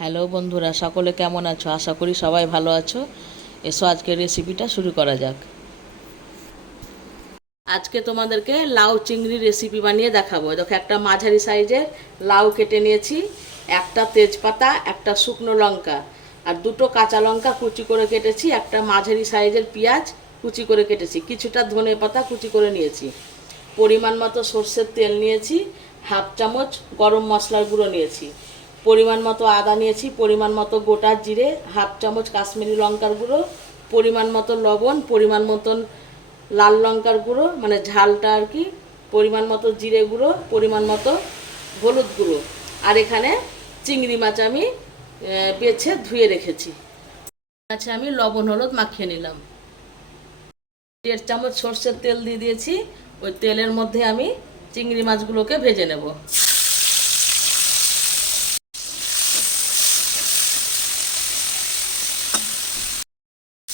Hello বন্ধুরা, সকলে কেমন আছো? আশা করি সবাই ভালো আছো। এসো আজকের রেসিপিটা শুরু করা যাক। আজকে তোমাদেরকে লাউ চিংড়ি রেসিপি বানিয়ে দেখাবো। দেখো, একটা মাঝারি সাইজের লাউ কেটে নিয়েছি, একটা তেজপাতা, একটা শুকনো লঙ্কা, আর দুটো কাঁচা লঙ্কা কুচি করে কেটেছি, একটা মাঝারি সাইজের পেঁয়াজ কুচি করে কেটেছি, কিছুটা ধনে পাতা কুচি করে নিয়েছি, পরিমাণ মতো সর্ষের তেল নিয়েছি, হাফ চামচ গরম মশলার গুঁড়ো নিয়েছি পরিমাণ মতো আদা নিয়েছি, পরিমাণ মতো গোটা জিরে, হাফ চামচ কাশ্মীরি লঙ্কার গুঁড়ো, পরিমাণ মতো লবণ, পরিমাণ মতন লাল লঙ্কার গুঁড়ো মানে ঝালটা আর কি, পরিমাণ মতো জিরে গুঁড়ো, পরিমাণ মতো হলুদ গুঁড়ো। আর এখানে চিংড়ি মাছ আমি বেছে ধুয়ে রেখেছি। আচ্ছা আমি লবণ হলুদ মাখিয়ে নিলাম। দেড় চামচ সর্ষের তেল দিয়ে দিয়েছি, ওই তেলের মধ্যে আমি চিংড়ি মাছগুলোকে ভেজে নেব।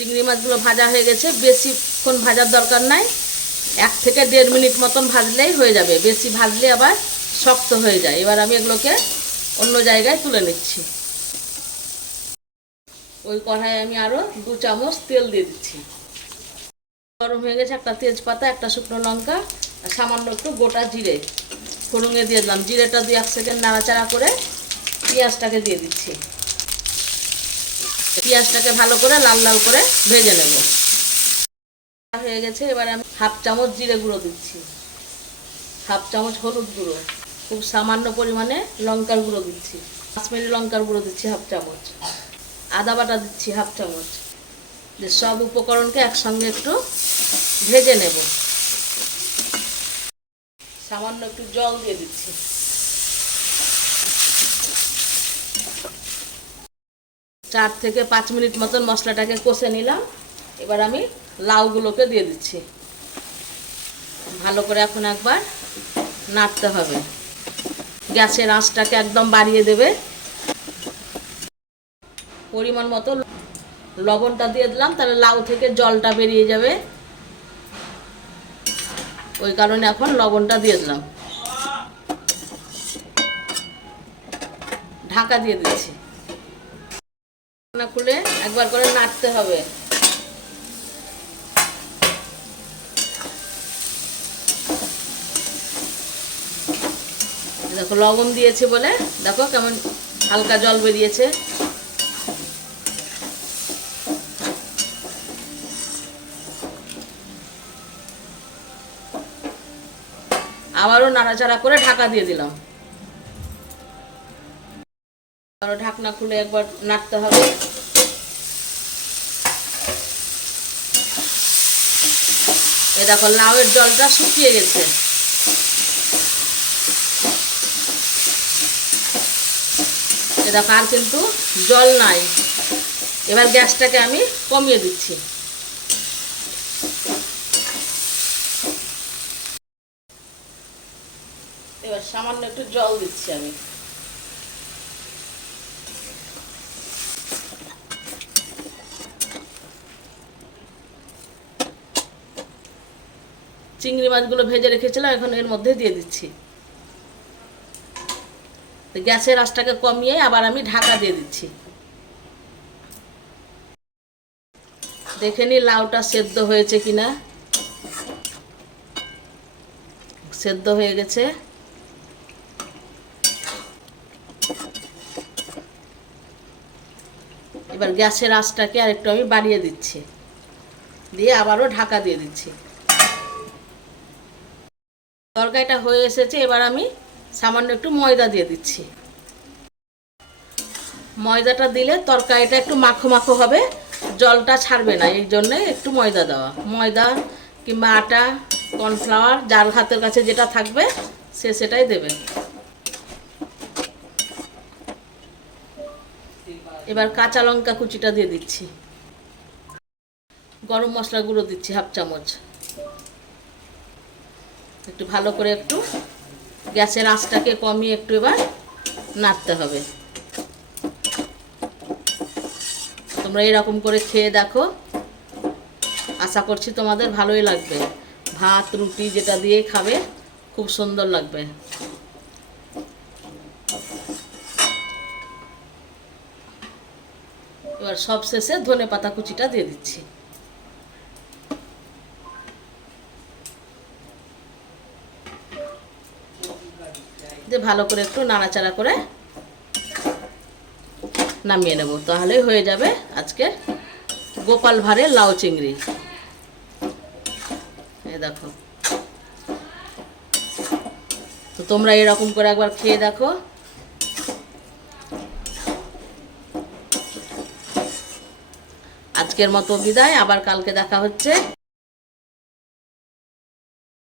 চিংড়ি মাছগুলো ভাজা হয়ে গেছে। বেশিক্ষণ ভাজার দরকার নাই। এক থেকে দেড় মিনিট মতন ভাজলেই হয়ে যাবে। বেশি ভাজলে আবার শক্ত হয়ে যায়। এবার আমি এগুলোকে অন্য জায়গায় তুলে নিচ্ছি। ওই কড়াই আমি আরও দু চামচ তেল দিয়ে দিচ্ছি। গরম হয়ে গেছে একটা তেজপাতা, একটা শুকনো লঙ্কা, আর সামান্য একটু গোটা জিরে। ফোড়ঙে দিয়ে দিলাম। জিরেটা দুই এক সেকেন্ড নাড়াচাড়া করে পেঁয়াজটাকে দিয়ে দিচ্ছি। পেঁয়াজটাকে ভালো করে লাল লাল করে ভেজে নেব। হয়ে গেছে, এবারে আমি হাফ চামচ জিরে গুঁড়ো দিচ্ছি। হাফ চামচ হলুদ গুঁড়ো, খুব সামান্য পরিমাণে লঙ্কার গুঁড়ো দিচ্ছি। কাশ্মীরি লঙ্কার গুঁড়ো দিচ্ছি হাফ চামচ। আদা বাটা দিচ্ছি হাফ চামচ। যে সব উপকরণকে একসঙ্গে একটু ভেজে নেব। সামান্য একটু জল দিয়ে দিচ্ছি। চার থেকে পাঁচ মিনিট মতন মশলাটাকে কষে নিলাম। এবার আমি লাউগুলোকে দিয়ে দিচ্ছি। ভালো করে এখন একবার নাড়তে হবে। গ্যাসের আঁচটাকে একদম বাড়িয়ে দেবে। পরিমাণ মতো লবণটা দিয়ে দিলাম, তাহলে লাউ থেকে জলটা বেরিয়ে যাবে। ওই কারণে এখন লবণটা দিয়ে দিলাম। ঢাকা দিয়ে দিচ্ছি। না খুলে একবার করে নাড়তে হবে। দেখো লবণ দিয়েছে বলে, দেখো কেমন হালকা জল বেরিয়েছে। আবারও নাড়াচাড়া করে ঢাকা দিয়ে দিলাম। আরও ঢাকনা খুলে একবার নাড়তে হবে। এ দেখো, লাউয়ের জলটা শুকিয়ে গেছে। এ দেখো, আর কিন্তু জল নাই। এবার গ্যাসটাকে আমি কমিয়ে দিচ্ছি। এবার সামান্য একটু জল দিচ্ছি আমি। চিংড়ি মাছগুলো ভেজে রেখেছিলাম, এখন এর মধ্যে দিয়ে দিচ্ছি। গ্যাসের আঁচটাকে কমিয়ে আবার আমি ঢাকা দিয়ে দিচ্ছি। দেখে নি লাউটা সেদ্ধ হয়েছে কিনা। সেদ্ধ হয়ে গেছে। এবার গ্যাসের আঁচটাকে আর একটু আমি বাড়িয়ে দিচ্ছি। দিয়ে আবারও ঢাকা দিয়ে দিচ্ছি। তরকারিটা হয়ে এসেছে, এবার আমি সামান্য একটু ময়দা দিয়ে দিচ্ছি। ময়দাটা দিলে তরকারিটা একটু মাখো মাখো হবে, জলটা ছাড়বে না, এই জন্যে একটু ময়দা দেওয়া। ময়দা কিংবা আটা, কর্নফ্লাওয়ার, যার হাতের কাছে যেটা থাকবে, সে সেটাই দেবে এবার কাঁচা লঙ্কা কুচিটা দিয়ে দিচ্ছি। গরম মশলা গুঁড়ো দিচ্ছি হাফ চামচ। একটু ভালো করে একটু গ্যাসের আঁচটাকে কমিয়ে একটু এবার নাড়তে হবে। তোমরা এরকম করে খেয়ে দেখো। আশা করছি তোমাদের ভালোই লাগবে। ভাত, রুটি যেটা দিয়ে খাবে, খুব সুন্দর লাগবে। এবার সব শেষে ধনে পাতা কুচিটা দিয়ে দিচ্ছি। দিয়ে ভালো করে একটু নাড়াচাড়া করে নামিয়ে নেব। তাহলে হয়ে যাবে আজকে গোপাল ভাঁড়ের লাউ চিংড়ি। এ দেখো। তো তোমরা এরকম করে একবার খেয়ে দেখো। আজকের মতো বিদায়, আবার কালকে দেখা হচ্ছে।